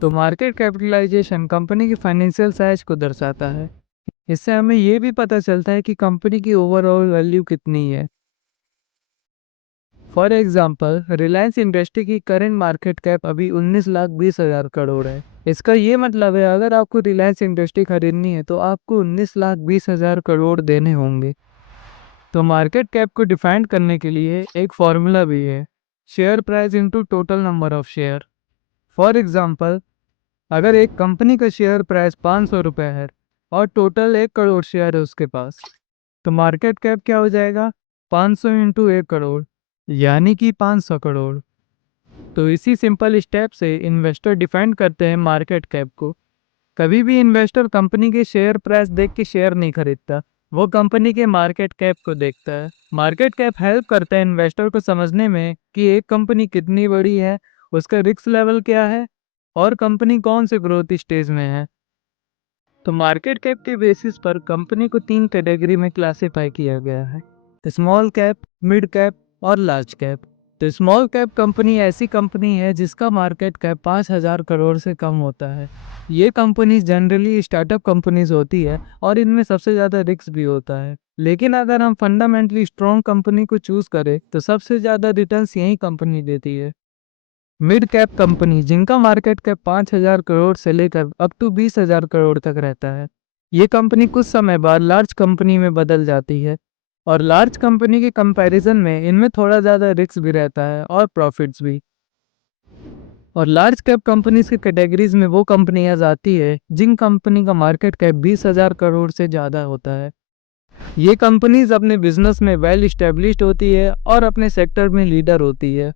तो market capitalisation company की financial size को दर्शाता है। इससे हमें ये भी पता चलता है कि कंपनी की ओवरऑल वैल्यू कितनी है। फॉर एग्जांपल, रिलायंस इंडस्ट्री की करंट मार्केट कैप अभी 19,20,000 करोड़ है। इसका ये मतलब है अगर आपको रिलायंस इंडस्ट्री खरीदनी है तो आपको 19,20,000 करोड़ देने होंगे। तो मार्केट कैप को डिफाइन करने के लिए एक फॉर्मूला भी है, share price into total number of share. For example, अगर एक कंपनी का शेयर प्राइस 500 रुपये है और टोटल 1 करोड़ शेयर है उसके पास, तो मार्केट कैप क्या हो जाएगा? 500 इंटू 1 करोड़, यानी कि 500 करोड़। तो इसी सिंपल स्टेप से इन्वेस्टर डिफाइन करते हैं मार्केट कैप को। कभी भी इन्वेस्टर कंपनी के शेयर प्राइस देख के शेयर नहीं खरीदता, वो कंपनी के मार्केट कैप को देखता है। मार्केट कैप हेल्प करता है इन्वेस्टर को समझने में कि एक कंपनी कितनी बड़ी है, उसका रिस्क लेवल क्या है और कंपनी कौन से ग्रोथ स्टेज में है। तो मार्केट कैप के बेसिस पर कंपनी को 3 कैटेगरी में क्लासिफाई किया गया है, स्मॉल कैप, मिड कैप और लार्ज कैप। तो स्मॉल कैप कंपनी ऐसी कंपनी है जिसका मार्केट कैप 5,000 करोड़ से कम होता है। ये कंपनीज जनरली स्टार्टअप कंपनीज होती है और इनमें सबसे ज़्यादा रिस्क भी होता है। लेकिन अगर हम फंडामेंटली स्ट्रॉन्ग कंपनी को चूज करें तो सबसे ज़्यादा रिटर्न्स यही कंपनी देती है। मिड कैप कंपनी जिनका मार्केट कैप 5,000 करोड़ से लेकर अप टू 20,000 करोड़ तक रहता है, ये कंपनी कुछ समय बाद लार्ज कंपनी में बदल जाती है। और लार्ज कंपनी के कंपैरिजन में इनमें थोड़ा ज़्यादा रिस्क भी रहता है और प्रॉफिट्स भी। और लार्ज कैप कंपनीज की कैटेगरीज में वो कंपनियां आती है जिन कंपनी का मार्केट कैप 20,000 करोड़ से ज़्यादा होता है। ये कंपनीज अपने बिजनेस में वेल इस्टेब्लिश्ड होती है और अपने सेक्टर में लीडर होती है।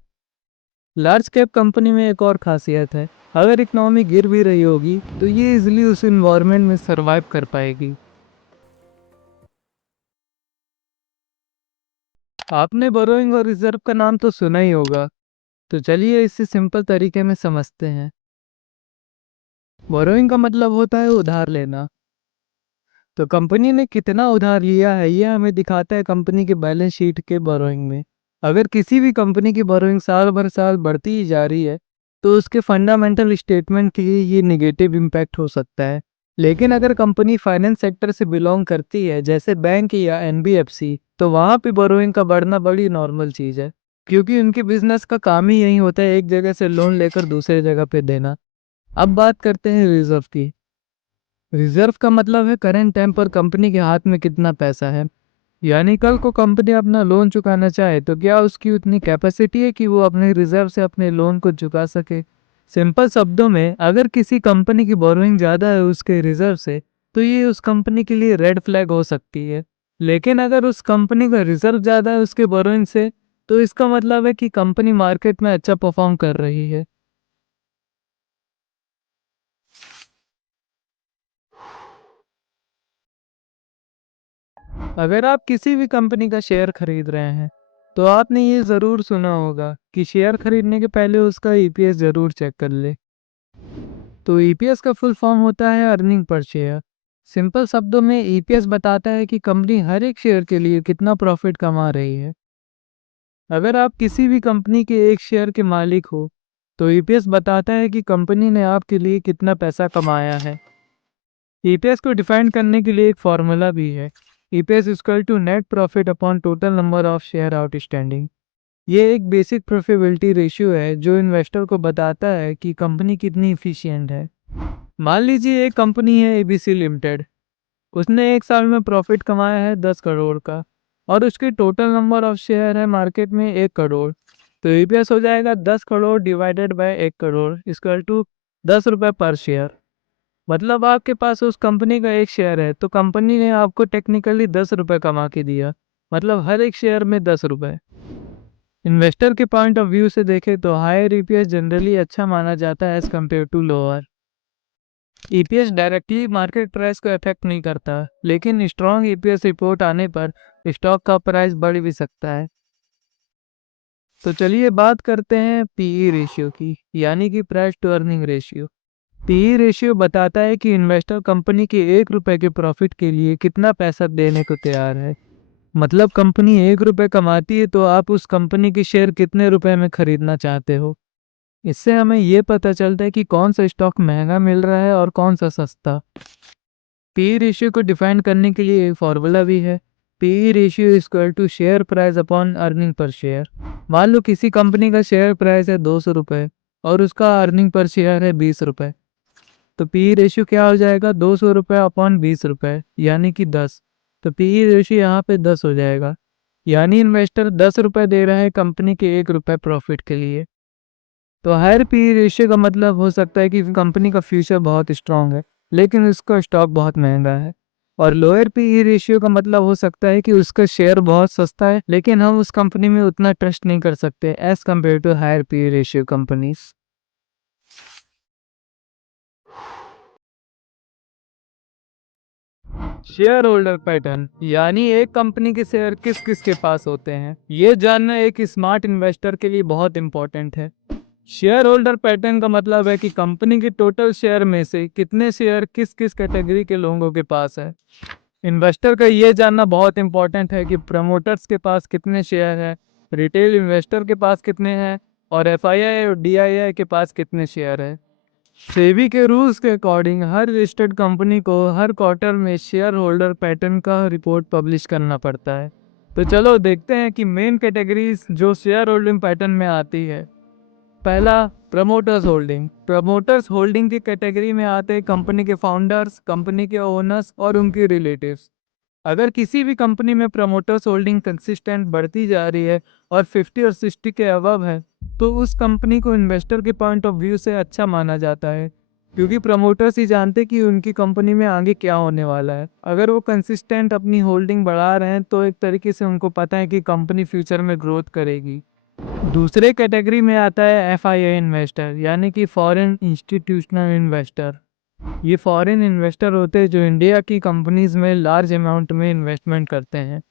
लार्ज कैप कंपनी में एक और खासियत है, अगर इकोनॉमी गिर भी रही होगी तो ये इजिली उस इन्वायरमेंट में सरवाइव कर पाएगी। आपने बोरोइंग और रिजर्व का नाम तो सुना ही होगा, तो चलिए इसे सिंपल तरीके में समझते हैं। बोरोइंग का मतलब होता है उधार लेना। तो कंपनी ने कितना उधार लिया है ये हमें दिखाता है कंपनी के बैलेंस शीट के बोरोइंग में। अगर किसी भी कंपनी की बोरोइंग साल भर साल बढ़ती ही जा रही है तो उसके फंडामेंटल स्टेटमेंट के लिए ये निगेटिव इम्पैक्ट हो सकता है। लेकिन अगर कंपनी फाइनेंस सेक्टर से बिलोंग करती है जैसे बैंक या एनबीएफसी, तो वहाँ पे बोरोइंग का बढ़ना बड़ी नॉर्मल चीज़ है, क्योंकि उनके बिजनेस का काम ही यही होता है एक जगह से लोन लेकर दूसरे जगह पे देना। अब बात करते हैं रिजर्व की। रिजर्व का मतलब है करंट टाइम पर कंपनी के हाथ में कितना पैसा है, यानी कल को कंपनी अपना लोन चुकाना चाहे तो क्या उसकी उतनी कैपेसिटी है कि वो अपने रिजर्व से अपने लोन को चुका सके। सिंपल शब्दों में, अगर किसी कंपनी की बोरोइंग ज़्यादा है उसके रिजर्व से, तो ये उस कंपनी के लिए रेड फ्लैग हो सकती है। लेकिन अगर उस कंपनी का रिजर्व ज़्यादा है उसके बोरोइंग से, तो इसका मतलब है कि कंपनी मार्केट में अच्छा परफॉर्म कर रही है। अगर आप किसी भी कंपनी का शेयर खरीद रहे हैं तो आपने ये ज़रूर सुना होगा कि शेयर खरीदने के पहले उसका ईपीएस ज़रूर चेक कर ले। तो ईपीएस का फुल फॉर्म होता है अर्निंग पर शेयर। सिंपल शब्दों में ईपीएस बताता है कि कंपनी हर एक शेयर के लिए कितना प्रॉफिट कमा रही है। अगर आप किसी भी कंपनी के एक शेयर के मालिक हो तो ईपीएस बताता है कि कंपनी ने आपके लिए कितना पैसा कमाया है। ईपीएस को डिफाइन करने के लिए एक फॉर्मूला भी है, EPS equal to net profit upon total number of share outstanding. ये एक बेसिक प्रॉफिटेबिलिटी रेशियो है जो इन्वेस्टर को बताता है कि कंपनी कितनी इफिशिएंट है। मान लीजिए एक कंपनी है एबीसी लिमिटेड, उसने एक साल में प्रॉफिट कमाया है 10 करोड़ का और उसके टोटल नंबर ऑफ शेयर है मार्केट में 1 करोड़। तो ईपीएस हो जाएगा 10 crore divided by 1 crore equal to 10 रुपये पर शेयर। मतलब आपके पास उस कंपनी का एक शेयर है तो कंपनी ने आपको टेक्निकली 10 रुपये कमा के दिया, मतलब हर एक शेयर में 10 रुपये। इन्वेस्टर के पॉइंट ऑफ व्यू से देखें तो हायर ईपीएस जनरली अच्छा माना जाता है as compare to lower. EPS directly market price को अफेक्ट नहीं करता, लेकिन स्ट्रॉन्ग ईपीएस रिपोर्ट आने पर स्टॉक का प्राइस बढ़ भी सकता है। तो चलिए बात करते हैं पीई रेशियो की, यानी कि price to earning ratio. PE ratio बताता है कि इन्वेस्टर कंपनी के 1 रुपए के प्रॉफिट के लिए कितना पैसा देने को तैयार है। मतलब कंपनी 1 रुपए कमाती है तो आप उस कंपनी के शेयर कितने रुपए में खरीदना चाहते हो। इससे हमें ये पता चलता है कि कौन सा स्टॉक महंगा मिल रहा है और कौन सा सस्ता। पी रेशियो को डिफाइन करने के लिए एक फॉर्मूला भी है। P ratio equal to share price upon earning per share. मान लो किसी कंपनी का शेयर प्राइस है 200 रुपये और उसका अर्निंग पर शेयर है 20 रुपये, तो पी रेशियो क्या हो जाएगा, 200 रुपये अपॉन 20 रुपये यानी कि 10। तो पी रेशियो यहाँ पे 10 हो जाएगा, यानी इन्वेस्टर 10 रुपये दे रहा है कंपनी के 1 रुपये प्रॉफिट के लिए। तो हायर पी रेशियो का मतलब हो सकता है कि कंपनी का फ्यूचर बहुत स्ट्रांग है लेकिन उसका स्टॉक बहुत महंगा है। और लोअर पी रेशियो का मतलब हो सकता है कि उसका शेयर बहुत सस्ता है लेकिन हम उस कंपनी में उतना ट्रस्ट नहीं कर सकते as compare to higher P ratio companies. Shareholder pattern यानी एक कंपनी के शेयर किस किस के पास होते हैं, ये जानना एक स्मार्ट इन्वेस्टर के लिए बहुत इंपॉर्टेंट है। शेयर होल्डर पैटर्न का मतलब है कि कंपनी के टोटल शेयर में से कितने शेयर किस किस कैटेगरी के लोगों के पास है। इन्वेस्टर का ये जानना बहुत इंपॉर्टेंट है कि प्रमोटर्स के पास कितने शेयर हैं, रिटेल इन्वेस्टर के पास कितने हैं और एफआईआई और डीआईआई के पास कितने शेयर हैं। सेबी के रूल्स के अकॉर्डिंग हर लिस्टेड कंपनी को हर क्वार्टर में शेयर होल्डर पैटर्न का रिपोर्ट पब्लिश करना पड़ता है। तो चलो देखते हैं कि मेन कैटेगरीज जो शेयर होल्डिंग पैटर्न में आती है। पहला, प्रमोटर्स होल्डिंग। प्रमोटर्स होल्डिंग की कैटेगरी में आते हैं कंपनी के फाउंडर्स, कंपनी के ओनर्स और उनके रिलेटिव्स। अगर किसी भी कंपनी में प्रमोटर्स होल्डिंग कंसिस्टेंट बढ़ती जा रही है और 50 और 60 के अबव है तो उस कंपनी को इन्वेस्टर के पॉइंट ऑफ व्यू से अच्छा माना जाता है, क्योंकि प्रमोटर्स ही जानते कि उनकी कंपनी में आगे क्या होने वाला है। अगर वो कंसिस्टेंट अपनी होल्डिंग बढ़ा रहे हैं तो एक तरीके से उनको पता है कि कंपनी फ्यूचर में ग्रोथ करेगी। दूसरे कैटेगरी में आता है एफआईआई इन्वेस्टर यानी कि फॉरेन इंस्टीट्यूशनल इन्वेस्टर। ये फॉरेन इन्वेस्टर होते हैं जो इंडिया की कंपनीज में लार्ज अमाउंट में इन्वेस्टमेंट करते हैं।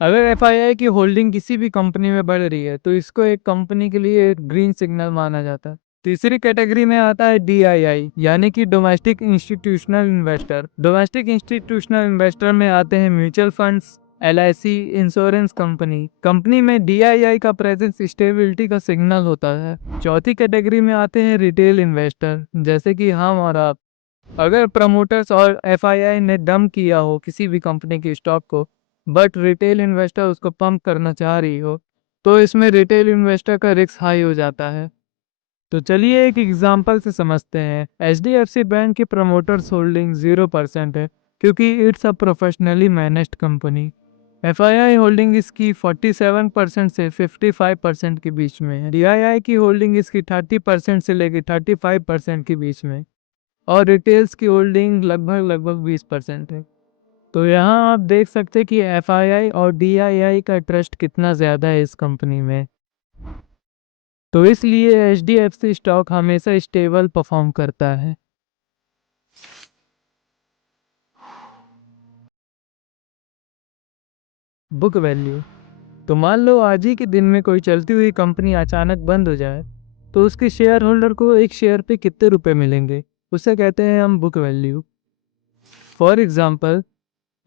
अगर एफआईआई की होल्डिंग किसी भी कंपनी में बढ़ रही है तो इसको एक कंपनी के लिए एक ग्रीन सिग्नल माना जाता है। तीसरी कैटेगरी में आता है डीआईआई यानी कि domestic institutional investor. Domestic institutional investor में आते हैं mutual funds, LIC, insurance company. Company में डीआईआई का प्रेजेंस स्टेबिलिटी का सिग्नल होता है। चौथी कैटेगरी में आते हैं रिटेल इन्वेस्टर जैसे कि हम और आप। अगर प्रमोटर्स और एफआईआई ने डंप किया हो किसी भी कंपनी के स्टॉक को बट रिटेल इन्वेस्टर उसको पंप करना चाह रही हो तो इसमें रिटेल इन्वेस्टर का रिस्क हाई हो जाता है। तो चलिए एक एग्जांपल से समझते हैं। एचडीएफसी बैंक की प्रमोटर्स होल्डिंग 0% है क्योंकि it's a professionally managed company. FII holding इसकी 47% से 55% के बीच में है। डीआईआई की होल्डिंग इसकी 30% से लेकर 35% के बीच में और रिटेल्स की होल्डिंग लगभग लगभग 20% है। तो यहाँ आप देख सकते हैं कि एफआईआई और डीआईआई का ट्रस्ट कितना ज़्यादा है इस कंपनी में। तो इसलिए एचडीएफसी स्टॉक हमेशा स्टेबल परफॉर्म करता है। Book value. तो मान लो आज ही के दिन में कोई चलती हुई कंपनी अचानक बंद हो जाए तो उसके शेयर होल्डर को एक शेयर पे कितने रुपए मिलेंगे, उसे कहते हैं हम book value. For example,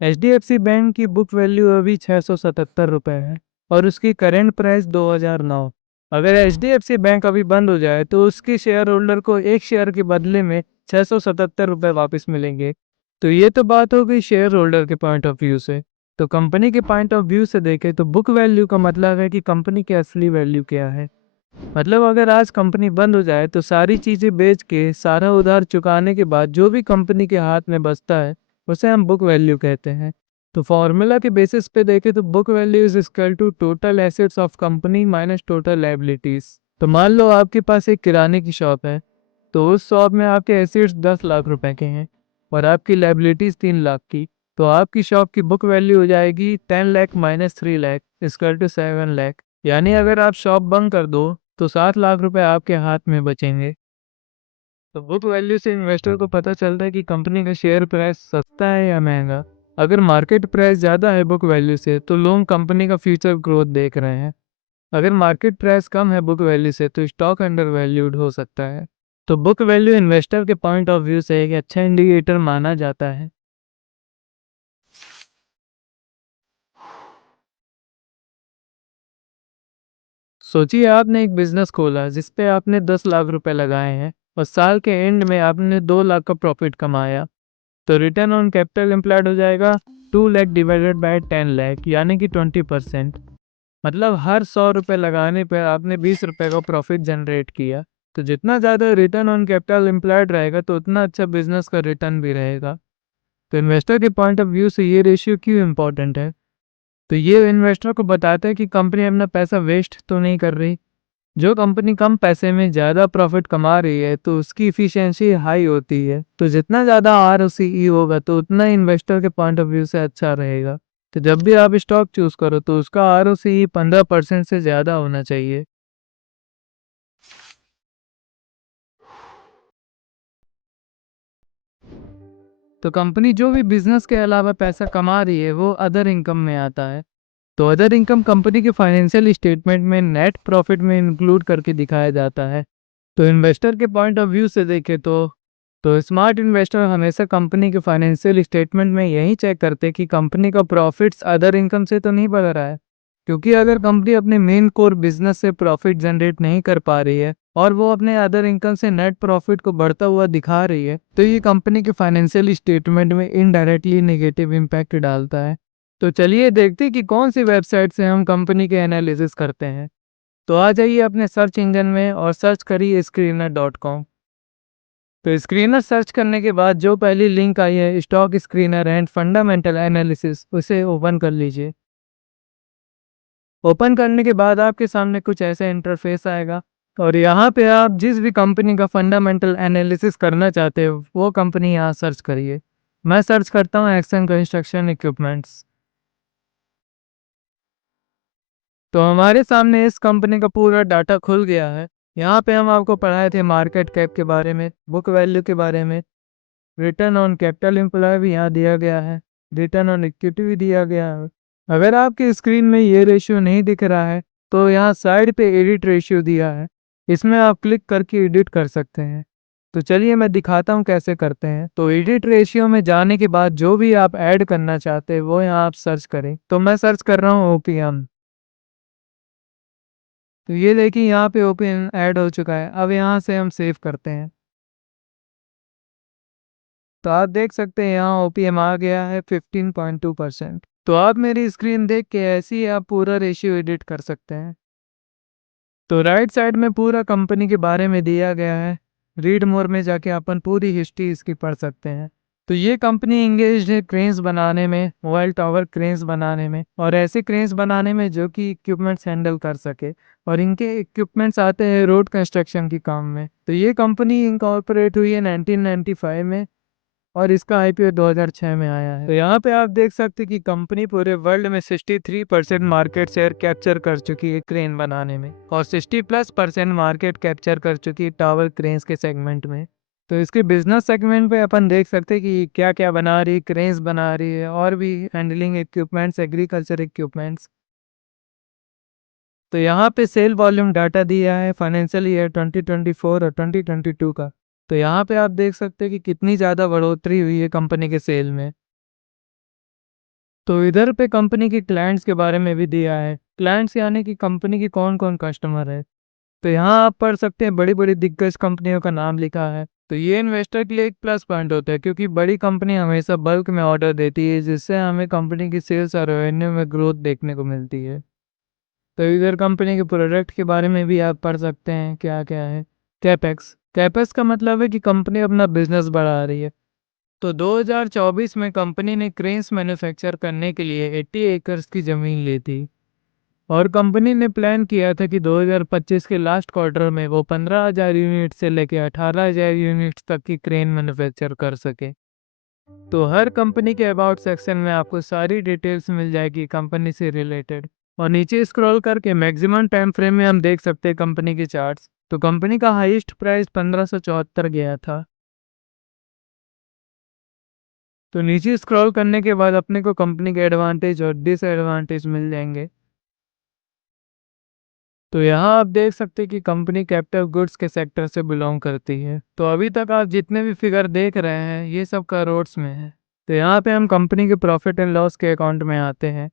HDFC bank की बुक वैल्यू अभी 677 रुपये है और उसकी करेंट प्राइस 2009। अगर एचडीएफसी बैंक अभी बंद हो जाए तो उसके शेयर होल्डर को एक शेयर के बदले में 677 रुपये वापस मिलेंगे। तो ये तो बात हो गई शेयर होल्डर के पॉइंट ऑफ व्यू से। तो कंपनी के पॉइंट ऑफ व्यू से देखें तो बुक वैल्यू का मतलब है कि कंपनी की असली वैल्यू क्या है। मतलब अगर आज कंपनी बंद हो जाए तो सारी चीज़ें बेच के सारा उधार चुकाने के बाद जो भी कंपनी के हाथ में बचता है उसे हम बुक वैल्यू कहते हैं। तो फॉर्मूला के बेसिस पे देखें तो book value is equal to total assets of company minus total liabilities. तो मान लो आपके पास एक किराने की शॉप है, तो उस शॉप में आपके एसेट्स 10 लाख रुपए के हैं और आपकी लायबिलिटीज 3 लाख की। तो आपकी शॉप की बुक वैल्यू हो जाएगी 10 lakh minus 3 lakh equal to 7 lakh. यानी अगर आप शॉप बंद कर दो तो 7 लाख रुपए आपके हाथ में बचेंगे। तो बुक वैल्यू से इन्वेस्टर को पता चलता है कि कंपनी का शेयर प्राइस सस्ता है या महंगा। अगर मार्केट प्राइस ज़्यादा है बुक वैल्यू से तो लोग कंपनी का फ्यूचर ग्रोथ देख रहे हैं। अगर मार्केट प्राइस कम है बुक वैल्यू से तो स्टॉक अंडर वैल्यूड हो सकता है। तो बुक वैल्यू इन्वेस्टर के पॉइंट ऑफ व्यू से एक अच्छा इंडिकेटर माना जाता है। सोचिए आपने एक बिजनेस खोला जिस पे आपने 10 लाख रुपए लगाए हैं और साल के एंड में आपने 2 लाख का प्रॉफिट कमाया, तो रिटर्न ऑन कैपिटल एम्प्लॉयड हो जाएगा 2 लाख डिवाइडेड बाय 10 लाख यानी कि 20%। मतलब हर 100 रुपये लगाने पर आपने 20 रुपये का प्रॉफिट जनरेट किया। तो जितना ज़्यादा रिटर्न ऑन कैपिटल एम्प्लॉयड रहेगा तो उतना अच्छा बिजनेस का रिटर्न भी रहेगा। तो इन्वेस्टर के पॉइंट ऑफ व्यू से ये रेशियो क्यों इम्पोर्टेंट है? तो ये इन्वेस्टर को बताता है कि कंपनी अपना पैसा वेस्ट तो नहीं कर रही। जो कंपनी कम पैसे में ज़्यादा प्रॉफिट कमा रही है तो उसकी इफ़िशिएंसी हाई होती है। तो जितना ज़्यादा आरओसीई होगा तो उतना इन्वेस्टर के पॉइंट ऑफ व्यू से अच्छा रहेगा। तो जब भी आप स्टॉक चूज़ करो तो उसका आरओसीई 15% से ज़्यादा होना चाहिए। तो कंपनी जो भी बिजनेस के अलावा पैसा कमा रही है वो अदर इनकम में आता है। तो अदर इनकम कंपनी के फाइनेंशियल स्टेटमेंट में नेट प्रॉफिट में इंक्लूड करके दिखाया जाता है। तो इन्वेस्टर के पॉइंट ऑफ व्यू से देखें तो स्मार्ट इन्वेस्टर हमेशा कंपनी के फाइनेंशियल स्टेटमेंट में यही चेक करते हैं कि कंपनी का प्रॉफिट्स अदर इनकम से तो नहीं बढ़ रहा है। क्योंकि अगर कंपनी अपने मेन कोर बिजनेस से प्रॉफिट जनरेट नहीं कर पा रही है और वो अपने अदर इनकम से नेट प्रॉफिट को बढ़ता हुआ दिखा रही है तो ये कंपनी के फाइनेंशियल स्टेटमेंट में इनडायरेक्टली नेगेटिव इम्पैक्ट डालता है। तो चलिए देखते हैं कि कौन सी वेबसाइट से हम कंपनी के एनालिसिस करते हैं। तो आ जाइए अपने सर्च इंजन में और सर्च करिए screener.com। तो स्क्रीनर सर्च करने के बाद जो पहली लिंक आई है stock screener and fundamental analysis उसे ओपन कर लीजिए। ओपन करने के बाद आपके सामने कुछ ऐसा इंटरफेस आएगा और यहाँ पे आप जिस भी कंपनी का फंडामेंटल एनालिसिस करना चाहते हो वो कंपनी यहाँ सर्च करिए। मैं सर्च करता हूँ एक्शन कंस्ट्रक्शन इक्विपमेंट्स। तो हमारे सामने इस कंपनी का पूरा डाटा खुल गया है। यहाँ पे हम आपको पढ़ाए थे मार्केट कैप के बारे में, बुक वैल्यू के बारे में, रिटर्न ऑन कैपिटल एम्प्लॉय भी यहाँ दिया गया है, रिटर्न ऑन इक्विटी भी दिया गया है। अगर आपकी स्क्रीन में ये रेशियो नहीं दिख रहा है तो यहाँ साइड पे एडिट रेशियो दिया है, इसमें आप क्लिक करके एडिट कर सकते हैं। तो चलिए मैं दिखाता हूँ कैसे करते हैं। तो एडिट रेशियो में जाने के बाद जो भी आप ऐड करना चाहते हैं वो यहाँ आप सर्च करें। तो मैं सर्च कर रहा हूँ ओपीएम। तो ये देखिए यहाँ पे ओपन ऐड हो चुका है। अब यहाँ से हम सेव करते हैं। तो आप देख सकते हैं यहाँ ओपीएम आ गया है 15.2%। तो आप मेरी स्क्रीन देख के ऐसे ही आप पूरा रेशियो एडिट कर सकते हैं। तो राइट साइड में पूरा कंपनी के बारे में दिया गया है। रीड मोर में जाके अपन पूरी हिस्ट्री इसकी पढ़ सकते हैं। तो ये कंपनी एंगेज्ड है क्रेन्स बनाने में, मोबाइल टावर क्रेन्स बनाने में और ऐसे क्रेन्स बनाने में जो कि इक्विपमेंट्स हैंडल कर सके। और इनके इक्विपमेंट्स आते हैं रोड कंस्ट्रक्शन के काम में। तो ये कंपनी इनकॉर्पोरेट हुई है 1995 में और इसका आईपीओ 2006 में आया है। तो यहाँ पे आप देख सकते हैं कि कंपनी पूरे वर्ल्ड में 63% मार्केट शेयर कैप्चर कर चुकी है क्रेन बनाने में और 60+% मार्केट कैप्चर कर चुकी है टावर क्रेन्स के सेगमेंट में। तो इसके बिजनेस सेगमेंट पे अपन देख सकते हैं कि क्या क्या बना रही है, क्रेन्स बना रही है और भी हैंडलिंग इक्विपमेंट्स, एग्रीकल्चर इक्विपमेंट्स। तो यहाँ पे सेल वॉल्यूम डाटा दिया है फाइनेंशियल ईयर 2024 और 2022 का। तो यहाँ पे आप देख सकते हैं कि कितनी ज़्यादा बढ़ोतरी हुई है कंपनी के सेल में। तो इधर पे कंपनी के क्लाइंट्स के बारे में भी दिया है। क्लाइंट्स यानी कि कंपनी की कौन कौन कस्टमर है। तो यहाँ आप पढ़ सकते हैं बड़ी बड़ी दिग्गज कंपनियों का नाम लिखा है। तो ये इन्वेस्टर के लिए एक प्लस पॉइंट होता है क्योंकि बड़ी कंपनी हमेशा बल्क में ऑर्डर देती है जिससे हमें कंपनी की सेल्स और रेवेन्यू में ग्रोथ देखने को मिलती है। तो इधर कंपनी के प्रोडक्ट के बारे में भी आप पढ़ सकते हैं क्या क्या है। कैपेक्स, कैपेक्स का मतलब है कि कंपनी अपना बिजनेस बढ़ा रही है। तो 2024 में कंपनी ने क्रेन्स मैन्युफैक्चर करने के लिए 80 एकर्स की ज़मीन ली थी और कंपनी ने प्लान किया था कि 2025 के लास्ट क्वार्टर में वो 15,000 यूनिट से लेकर 18,000 यूनिट्स तक की क्रेन मैन्युफैक्चर कर सके। तो हर कंपनी के अबाउट सेक्शन में आपको सारी डिटेल्स मिल जाएगी कंपनी से रिलेटेड। और नीचे स्क्रॉल करके मैक्सिमम टाइम फ्रेम में हम देख सकते हैं कंपनी के चार्ट्स। तो कंपनी का हाईएस्ट प्राइस 1574 गया था। तो नीचे स्क्रॉल करने के बाद अपने को कंपनी के एडवांटेज और डिसएडवांटेज मिल जाएंगे। तो यहाँ आप देख सकते हैं कि कंपनी कैपिटल गुड्स के सेक्टर से बिलोंग करती है। तो अभी तक आप जितने भी फिगर देख रहे हैं ये सब करोड़्स में है। तो यहाँ पे हम कंपनी के प्रॉफिट एंड लॉस के अकाउंट में आते हैं।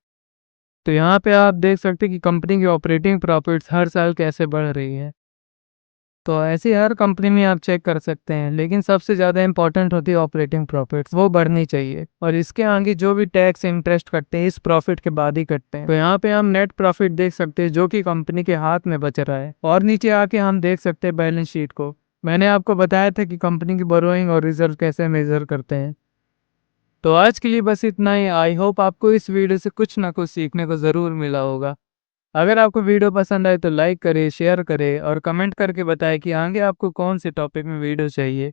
तो यहाँ पे आप देख सकते हैं कि कंपनी की ऑपरेटिंग प्रॉफिट्स हर साल कैसे बढ़ रही है। तो ऐसी हर कंपनी में आप चेक कर सकते हैं, लेकिन सबसे ज़्यादा इम्पोर्टेंट होती है ऑपरेटिंग प्रॉफिट्स, वो बढ़नी चाहिए और इसके आगे जो भी टैक्स इंटरेस्ट कटते हैं इस प्रॉफिट के बाद ही कटते हैं। तो यहाँ पे हम नेट प्रॉफिट देख सकते हैं जो कि कंपनी के हाथ में बच रहा है, और नीचे आके हम देख सकते हैं बैलेंस शीट को। मैंने आपको बताया था कि कंपनी की बोरोइंग और रिजर्व कैसे मेजर करते हैं। तो आज के लिए बस इतना ही। आई होप आपको इस वीडियो से कुछ ना कुछ सीखने को ज़रूर मिला होगा। अगर आपको वीडियो पसंद आए तो लाइक करें, शेयर करें और कमेंट करके बताएं कि आगे आपको कौन से टॉपिक में वीडियो चाहिए।